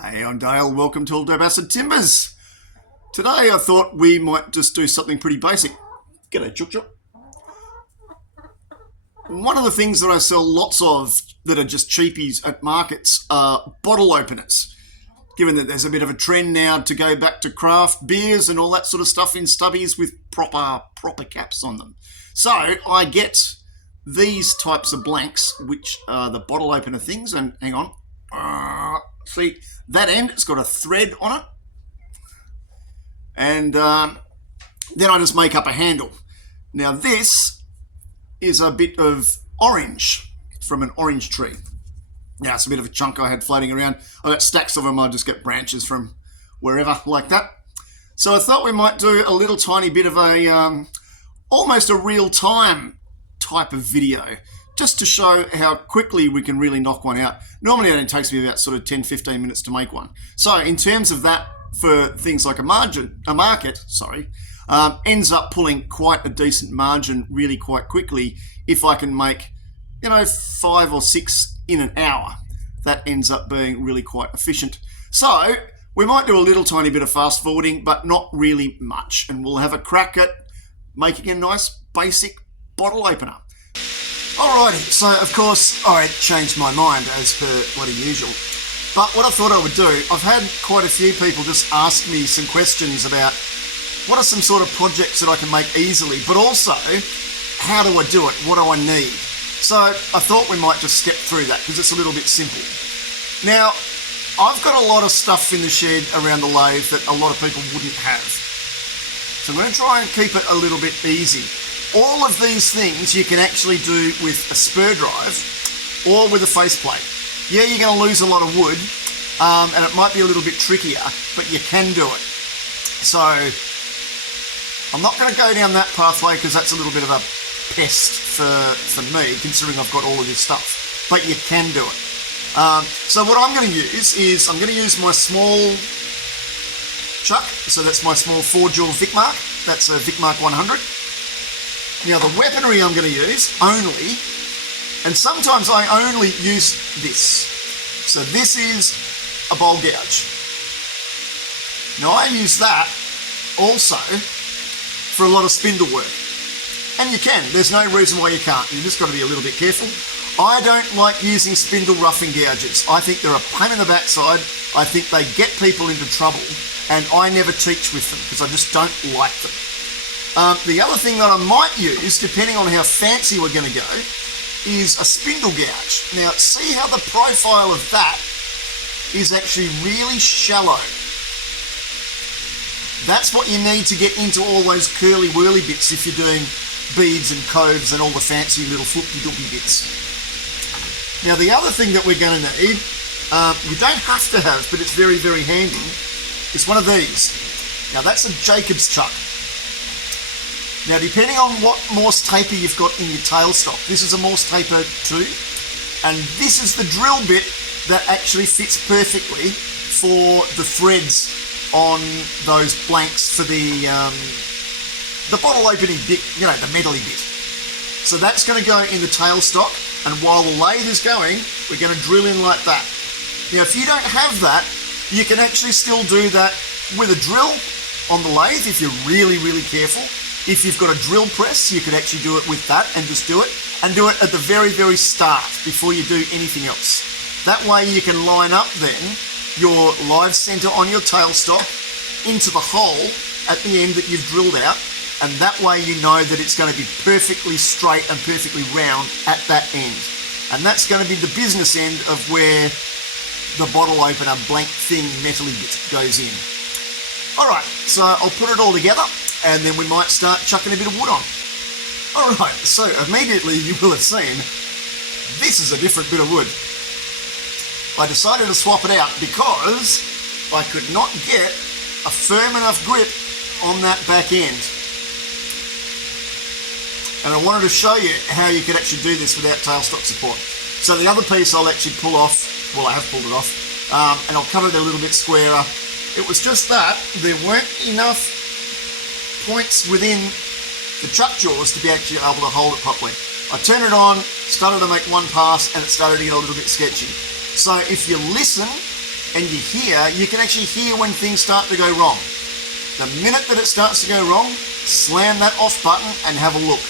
Hey, I'm Dale. Welcome to All Acid Timbers. Today I thought we might just do something pretty basic. G'day, Chook Chook. One of the things that I sell lots of that are just cheapies at markets are bottle openers. Given that there's a bit of a trend now to go back to craft beers and all that sort of stuff in stubbies with proper caps on them. So I get these types of blanks, which are the bottle opener things, and hang on. See, that end, it's got a thread on it. And then I just make up a handle. Now this is a bit of orange from an orange tree. Now it's a bit of a chunk I had floating around. I got stacks of them. I just get branches from wherever like that. So I thought we might do a little tiny bit of a, almost a real-time type of video, just to show how quickly we can really knock one out. Normally it only takes me about sort of 10-15 minutes to make one. So in terms of that, for things like a market, ends up pulling quite a decent margin really quite quickly if I can make, 5 or 6 in an hour. That ends up being really quite efficient. So we might do a little tiny bit of fast forwarding, but not really much. And we'll have a crack at making a nice basic bottle opener. Alrighty, so of course I changed my mind as per bloody usual. But what I thought I would do, I've had quite a few people just ask me some questions about what are some sort of projects that I can make easily, but also how do I do it? What do I need? So I thought we might just step through that because it's a little bit simple. Now, I've got a lot of stuff in the shed around the lathe that a lot of people wouldn't have. So I'm going to try and keep it a little bit easy. All of these things you can actually do with a spur drive or with a faceplate. Yeah, you're going to lose a lot of wood and it might be a little bit trickier, but you can do it. So I'm not going to go down that pathway because that's a little bit of a pest for me, considering I've got all of this stuff, but you can do it. So what I'm going to use is I'm going to use my small chuck. So that's my small 4-jaw Vicmark. That's a Vicmark 100. Now the weaponry I'm going to use only, and sometimes I only use this. So this is a bowl gouge. Now I use that also for a lot of spindle work. And you can, there's no reason why you can't. You just got to be a little bit careful. I don't like using spindle roughing gouges. I think they're a pain in the backside. I think they get people into trouble, and I never teach with them because I just don't like them. The other thing that I might use, depending on how fancy we're going to go, is a spindle gouge. Now, see how the profile of that is actually really shallow. That's what you need to get into all those curly-whirly bits if you're doing beads and coves and all the fancy little flippy-doopy bits. Now, the other thing that we're going to need, you don't have to have, but it's very, very handy, is one of these. Now, that's a Jacob's chuck. Now, depending on what Morse taper you've got in your tailstock, this is a Morse taper 2, and this is the drill bit that actually fits perfectly for the threads on those blanks for the bottle opening bit, the metally bit. So that's going to go in the tailstock, and while the lathe is going, we're going to drill in like that. Now, if you don't have that, you can actually still do that with a drill on the lathe if you're really, really careful. If you've got a drill press, you could actually do it with that and just do it. And do it at the very, very start before you do anything else. That way you can line up then your live center on your tailstock into the hole at the end that you've drilled out. And that way you know that it's going to be perfectly straight and perfectly round at that end. And that's going to be the business end of where the bottle opener blank thing metally bit goes in. Alright, so I'll put it all together and then we might start chucking a bit of wood on. Alright, so immediately you will have seen this is a different bit of wood. I decided to swap it out because I could not get a firm enough grip on that back end. And I wanted to show you how you could actually do this without tailstock support. So the other piece I'll actually pull off, well I have pulled it off, and I'll cut it a little bit squarer. It was just that there weren't enough points within the chuck jaws to be actually able to hold it properly. I turned it on, started to make one pass, and it started to get a little bit sketchy. So if you listen and you can actually hear when things start to go wrong. The minute that it starts to go wrong, slam that off button and have a look.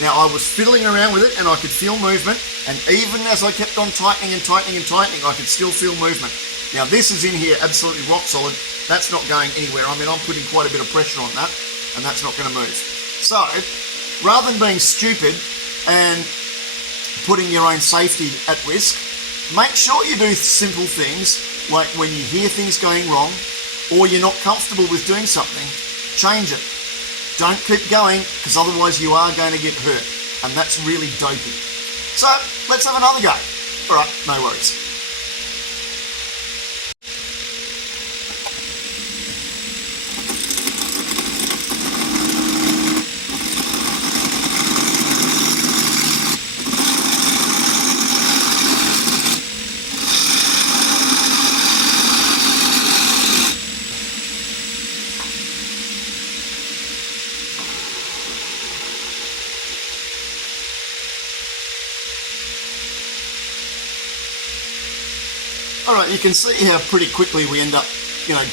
Now, I was fiddling around with it and I could feel movement, and even as I kept on tightening and tightening and tightening, I could still feel movement. Now, this is in here absolutely rock solid. That's not going anywhere. I mean, I'm putting quite a bit of pressure on that, and that's not going to move. So, rather than being stupid and putting your own safety at risk, make sure you do simple things like when you hear things going wrong or you're not comfortable with doing something, change it. Don't keep going, because otherwise you are going to get hurt, and that's really dopey. So let's have another go. All right, no worries. All right, you can see how pretty quickly we end up,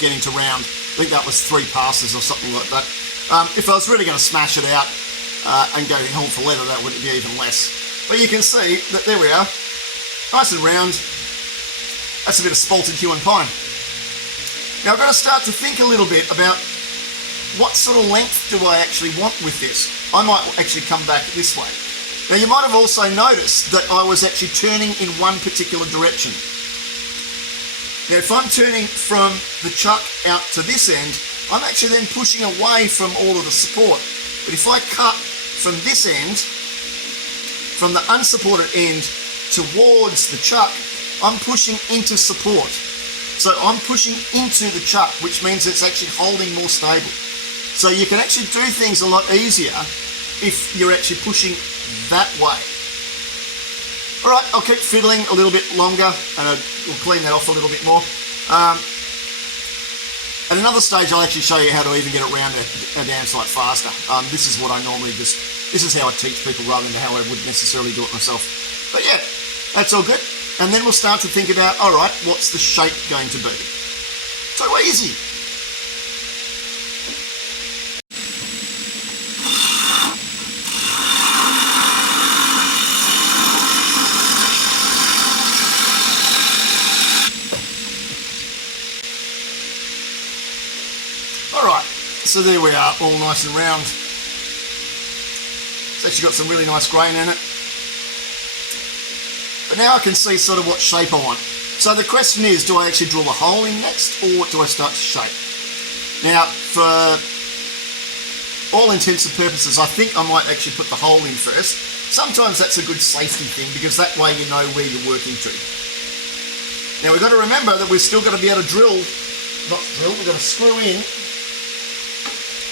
getting to round. I think that was 3 passes or something like that. If I was really going to smash it out and go hell for leather, that would be even less. But you can see that there we are, nice and round. That's a bit of spalted hue and pine. Now I've got to start to think a little bit about what sort of length do I actually want with this. I might actually come back this way. Now you might have also noticed that I was actually turning in one particular direction. Now, if I'm turning from the chuck out to this end, I'm actually then pushing away from all of the support. But if I cut from this end, from the unsupported end towards the chuck, I'm pushing into support. So I'm pushing into the chuck, which means it's actually holding more stable. So you can actually do things a lot easier if you're actually pushing that way. All right, I'll keep fiddling a little bit longer and we'll clean that off a little bit more. At another stage, I'll actually show you how to even get it around a damn sight faster. This is what I normally this is how I teach people rather than how I would necessarily do it myself. But yeah, that's all good. And then we'll start to think about, all right, what's the shape going to be? So easy. So there we are, all nice and round. It's actually got some really nice grain in it. But now I can see sort of what shape I want. So the question is, do I actually drill a hole in next, or do I start to shape? Now, for all intents and purposes, I think I might actually put the hole in first. Sometimes that's a good safety thing, because that way you know where you're working to. Now we've got to remember that we've still got to be able to we've got to screw in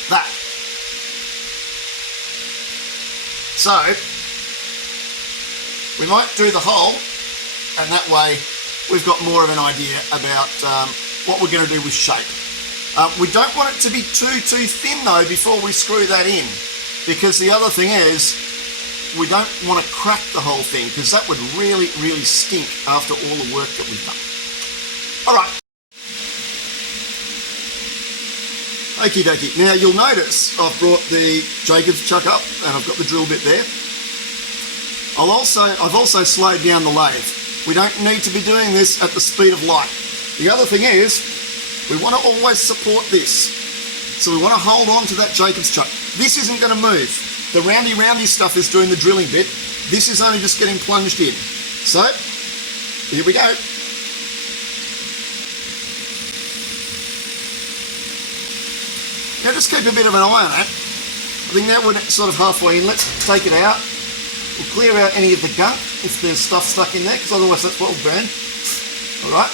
that. So we might do the hole, and that way we've got more of an idea about what we're going to do with shape. We don't want it to be too thin though before we screw that in, because the other thing is we don't want to crack the whole thing, because that would really stink after all the work that we've done. Alright. Okie dokie. Now you'll notice I've brought the Jacob's chuck up and I've got the drill bit there. I've also slowed down the lathe. We don't need to be doing this at the speed of light. The other thing is, we want to always support this. So we want to hold on to that Jacob's chuck. This isn't going to move. The roundy stuff is doing the drilling bit. This is only just getting plunged in. So, here we go. Now just keep a bit of an eye on that. I think now we're sort of halfway in. Let's take it out. We'll clear out any of the gunk if there's stuff stuck in there, because otherwise that's what will burn. Alright,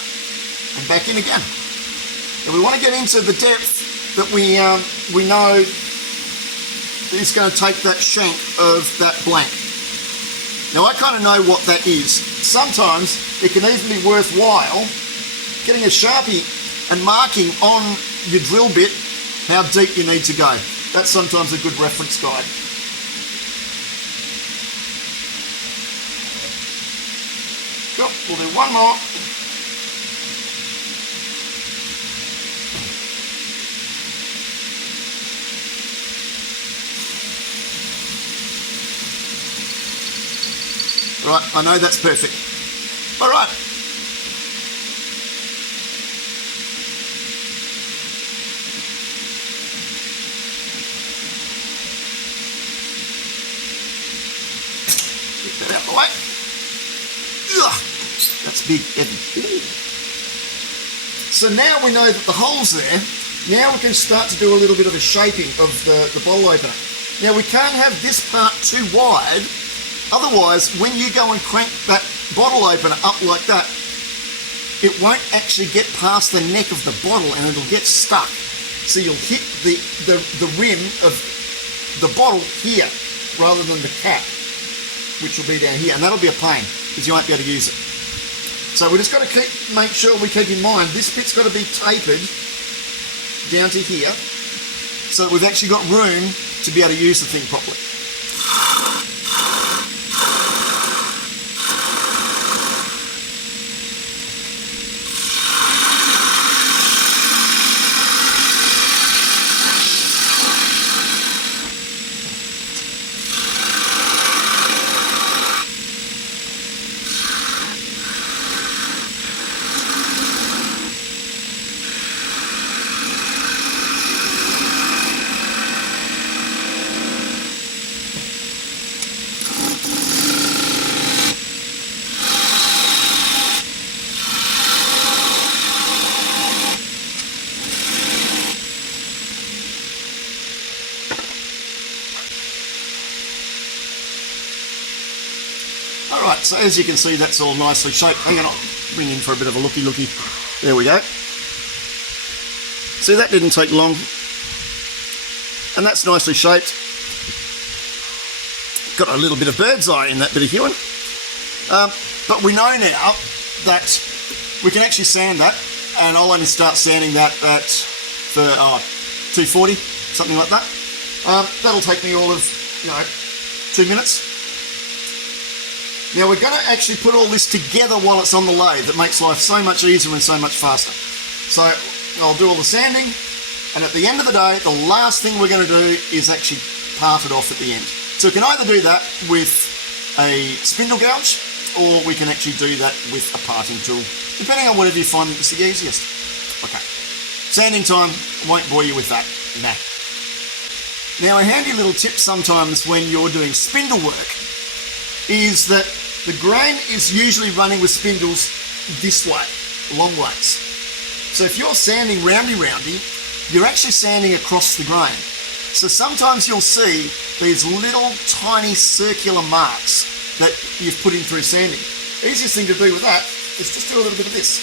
and back in again. Now we want to get into the depth that we know is going to take that shank of that blank. Now I kind of know what that is. Sometimes it can even be worthwhile getting a Sharpie and marking on your drill bit how deep you need to go. That's sometimes a good reference guide. Cool, we'll do one more. Right, I know that's perfect. All right. Get that out of the way. Ugh, that's big, heavy. So now we know that the hole's there. Now we can start to do a little bit of a shaping of the bottle opener. Now we can't have this part too wide, otherwise when you go and crank that bottle opener up like that, it won't actually get past the neck of the bottle and it'll get stuck. So you'll hit the rim of the bottle here rather than the cap, which will be down here, and that'll be a pain because you won't be able to use it. So we just got to make sure we keep in mind this bit's got to be tapered down to here so that we've actually got room to be able to use the thing properly. Alright, so as you can see, that's all nicely shaped. Hang on, I'll bring in for a bit of a looky. There we go. See, that didn't take long. And that's nicely shaped. Got a little bit of bird's eye in that bit of hewing. But we know now that we can actually sand that, and I'll only start sanding that at for 240, something like that. That'll take me all of 2 minutes. Now we're going to actually put all this together while it's on the lathe. That makes life so much easier and so much faster. So I'll do all the sanding, and at the end of the day, the last thing we're going to do is actually part it off at the end. So we can either do that with a spindle gouge, or we can actually do that with a parting tool, depending on whatever you find is the easiest. Okay, sanding time, won't bore you with that. Nah. Now a handy little tip sometimes when you're doing spindle work is that the grain is usually running with spindles this way, long ways. So if you're sanding roundy, you're actually sanding across the grain. So sometimes you'll see these little tiny circular marks that you've put in through sanding. The easiest thing to do with that is just do a little bit of this.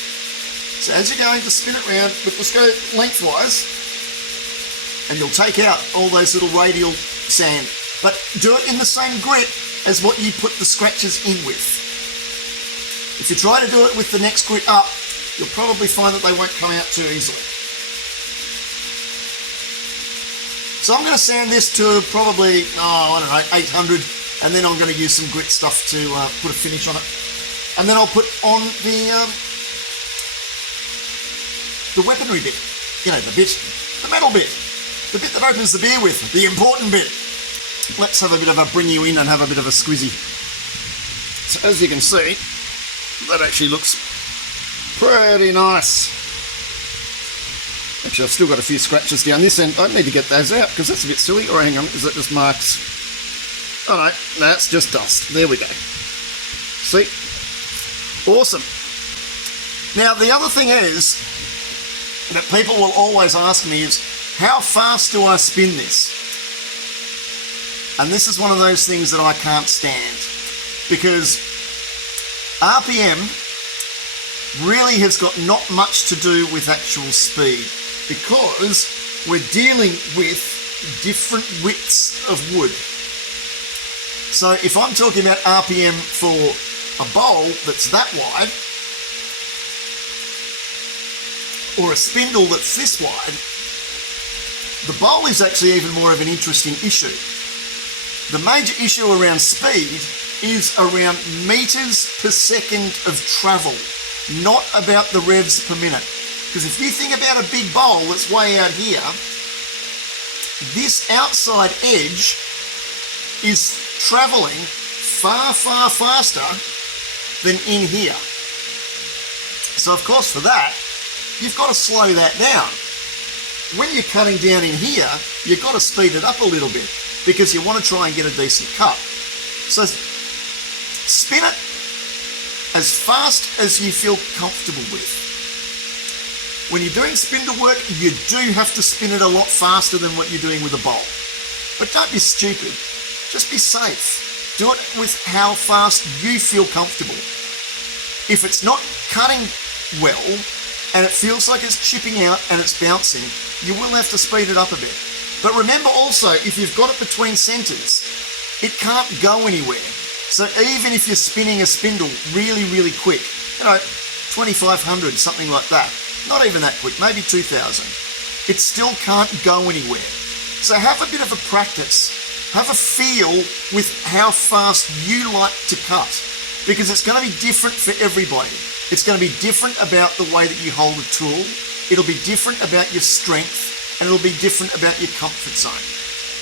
So as you're going to spin it round, but just go lengthwise, and you'll take out all those little radial sand. But do it in the same grit as what you put the scratches in with. If you try to do it with the next grit up, you'll probably find that they won't come out too easily. So I'm going to sand this to probably, 800, and then I'm going to use some grit stuff to put a finish on it. And then I'll put on the weaponry bit, the metal bit, the bit that opens the beer with, the important bit. Let's have a bit of a bring you in and have a bit of a squizzy. So as you can see, that actually looks pretty nice. Actually, I've still got a few scratches down this end. I need to get those out because that's a bit silly. Or hang on, is that just marks? Oh no, that's just dust. There we go. See? Awesome. Now the other thing is that people will always ask me is, how fast do I spin this? And this is one of those things that I can't stand, because RPM really has got not much to do with actual speed, because we're dealing with different widths of wood. So if I'm talking about RPM for a bowl that's that wide, or a spindle that's this wide, the bowl is actually even more of an interesting issue. The major issue around speed is around meters per second of travel, not about the revs per minute. Because if you think about a big bowl that's way out here, this outside edge is traveling far, far faster than in here. So of course for that, you've got to slow that down. When you're cutting down in here, you've got to speed it up a little bit because you want to try and get a decent cut. So spin it as fast as you feel comfortable with. When you're doing spindle work, you do have to spin it a lot faster than what you're doing with a bowl. But don't be stupid. Just be safe. Do it with how fast you feel comfortable. If it's not cutting well and it feels like it's chipping out and it's bouncing, you will have to speed it up a bit. But remember also, if you've got it between centres, it can't go anywhere. So even if you're spinning a spindle really, really quick, 2500, something like that, not even that quick, maybe 2000, it still can't go anywhere. So have a bit of a practice. Have a feel with how fast you like to cut, because it's going to be different for everybody. It's going to be different about the way that you hold a tool. It'll be different about your strength, and it'll be different about your comfort zone.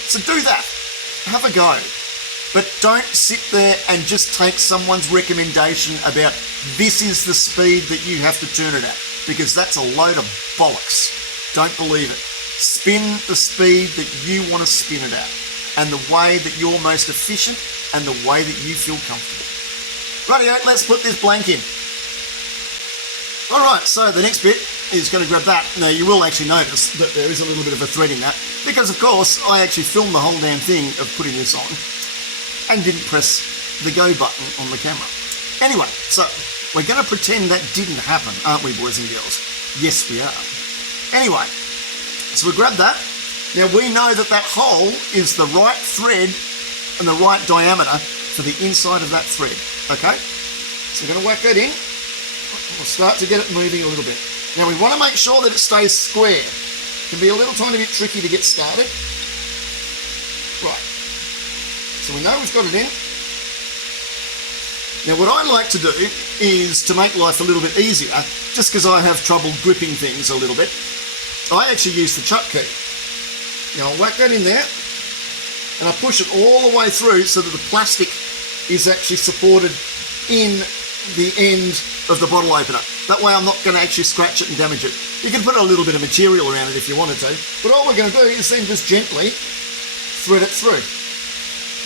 So do that. Have a go. But don't sit there and just take someone's recommendation about this is the speed that you have to turn it at, because that's a load of bollocks. Don't believe it. Spin the speed that you want to spin it at, and the way that you're most efficient, and the way that you feel comfortable. Rightio, let's put this blank in. Alright, so the next bit is going to grab that. Now you will actually notice that there is a little bit of a thread in that, because of course I actually filmed the whole damn thing of putting this on and didn't press the go button on the camera. Anyway, so we're going to pretend that didn't happen, aren't we, boys and girls? Yes, we are. Anyway, so we grab that. Now we know that that hole is the right thread and the right diameter for the inside of that thread, okay? So we're going to whack that in. We'll start to get it moving a little bit. Now we want to make sure that it stays square. It can be a little tiny bit tricky to get started. Right. So we know we've got it in. Now what I like to do is to make life a little bit easier, just because I have trouble gripping things a little bit, I actually use the chuck key. Now I'll whack that in there and I push it all the way through so that the plastic is actually supported in the end of the bottle opener. That way I'm not going to actually scratch it and damage it. You can put a little bit of material around it if you wanted to, but all we're going to do is then just gently thread it through.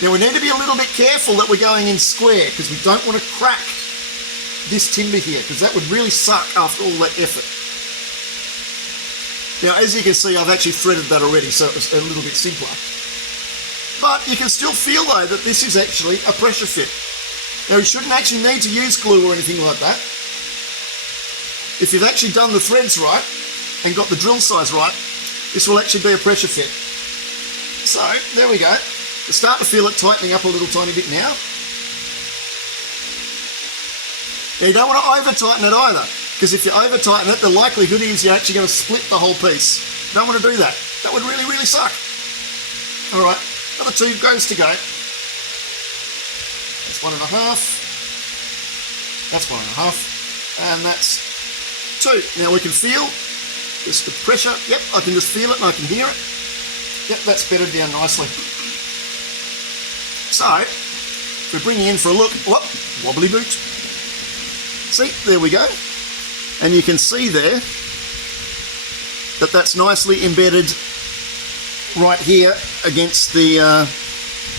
Now we need to be a little bit careful that we're going in square, because we don't want to crack this timber here, because that would really suck after all that effort. Now as you can see, I've actually threaded that already, so it was a little bit simpler. But you can still feel though that this is actually a pressure fit. Now you shouldn't actually need to use glue or anything like that. If you've actually done the threads right and got the drill size right, this will actually be a pressure fit. So there we go. You start to feel it tightening up a little tiny bit now. Now you don't want to over tighten it either, because if you over tighten it, the likelihood is you're actually going to split the whole piece. You don't want to do that. That would really, really suck. Alright, another 2 goes to go. That's 1.5. That's 1.5. And that's 2. Now we can feel just the pressure. Yep, I can just feel it and I can hear it. Yep, that's bedded down nicely. So, if we're bringing in for a look, whoop, wobbly boot. See, there we go. And you can see there that that's nicely embedded right here against the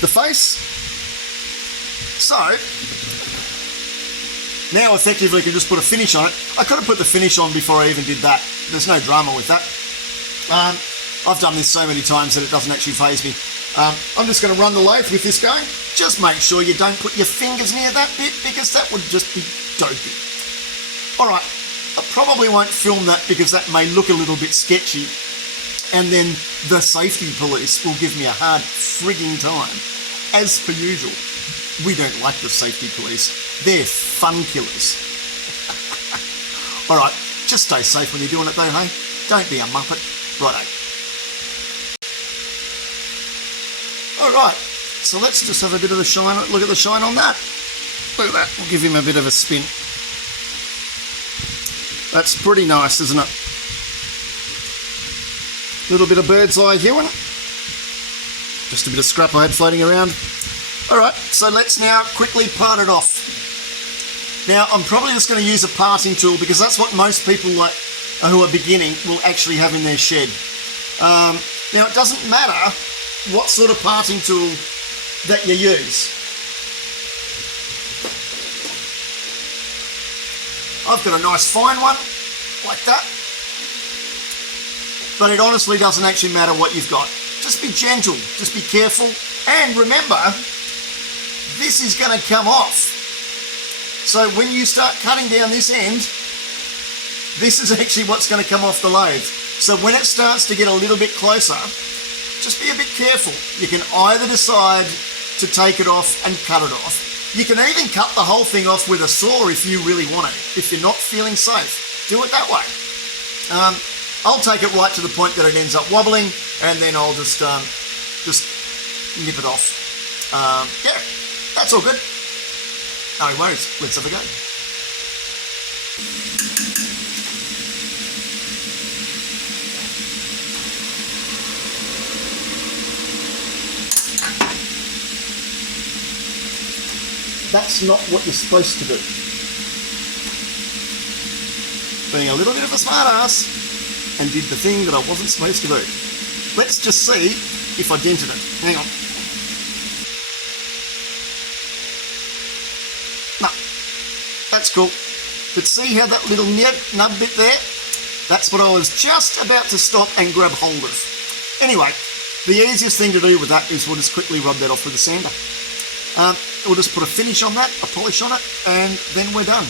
face. So, now effectively I can just put a finish on it. I could have put the finish on before I even did that. There's no drama with that. I've done this so many times that it doesn't actually faze me. I'm just going to run the lathe with this going. Just make sure you don't put your fingers near that bit, because that would just be dopey. Alright, I probably won't film that because that may look a little bit sketchy, and then the safety police will give me a hard frigging time. As per usual, we don't like the safety police. They're fun killers. Alright, just stay safe when you're doing it though, hey? Don't be a muppet. Righto. Alright, so let's just have a bit of a shine. Look at the shine on that. Look at that. We'll give him a bit of a spin. That's pretty nice, isn't it? Little bit of bird's eye hewing. Just a bit of scrap I had floating around. All right, so let's now quickly part it off. Now, I'm probably just going to use a parting tool because that's what most people like who are beginning will actually have in their shed. Now, it doesn't matter what sort of parting tool that you use. I've got a nice fine one, like that. But it honestly doesn't actually matter what you've got. Just be gentle, just be careful, and remember, this is going to come off. So when you start cutting down this end, this is actually what's going to come off the lathe. So when it starts to get a little bit closer, just be a bit careful. You can either decide to take it off and cut it off. You can even cut the whole thing off with a saw if you really want it. If you're not feeling safe, do it that way. I'll take it right to the point that it ends up wobbling, and then I'll just nip it off. Yeah, that's all good. No worries, let's have a go. That's not what you're supposed to do. Being a little bit of a smart ass and did the thing that I wasn't supposed to do. Let's just see if I dented it. Hang on. No, that's cool. But see how that little nub bit there? That's what I was just about to stop and grab hold of. Anyway, the easiest thing to do with that is we'll just quickly rub that off with a sander. We'll just put a finish on that, a polish on it, and then we're done.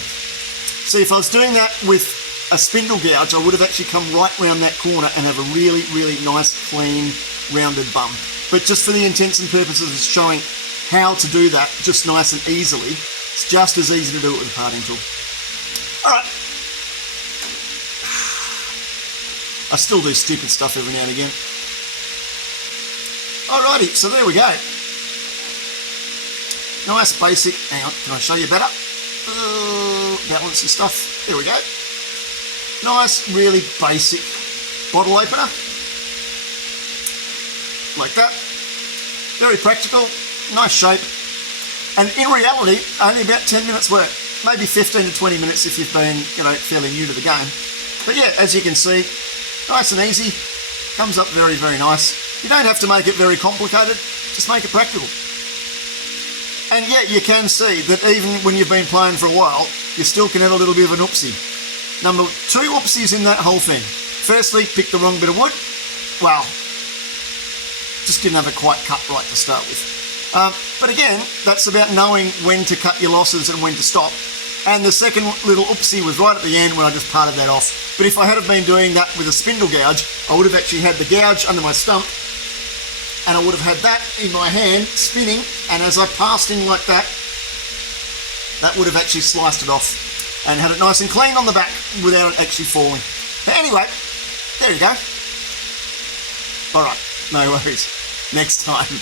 See, if I was doing that with a spindle gouge, I would have actually come right round that corner and have a really, really nice, clean, rounded bum. But just for the intents and purposes of showing how to do that just nice and easily, it's just as easy to do it with a parting tool. All right. I still do stupid stuff every now and again. Alrighty, so there we go. Nice basic, hang on, can I show you better? Balance and stuff, there we go. Nice, really basic bottle opener. Like that. Very practical, nice shape. And in reality, only about 10 minutes work. Maybe 15 to 20 minutes if you've been, fairly new to the game. But yeah, as you can see, nice and easy. Comes up very, very nice. You don't have to make it very complicated, just make it practical. And yet you can see that even when you've been playing for a while, you still can have a little bit of an oopsie. Number 2 oopsies in that whole thing. Firstly, pick the wrong bit of wood. Well, just didn't have it quite cut right to start with. But again, that's about knowing when to cut your losses and when to stop. And the second little oopsie was right at the end when I just parted that off. But if I had been doing that with a spindle gouge, I would have actually had the gouge under my stump, and I would have had that in my hand spinning, and as I passed in like that, that would have actually sliced it off and had it nice and clean on the back without it actually falling. But anyway, there you go. Alright, no worries. Next time.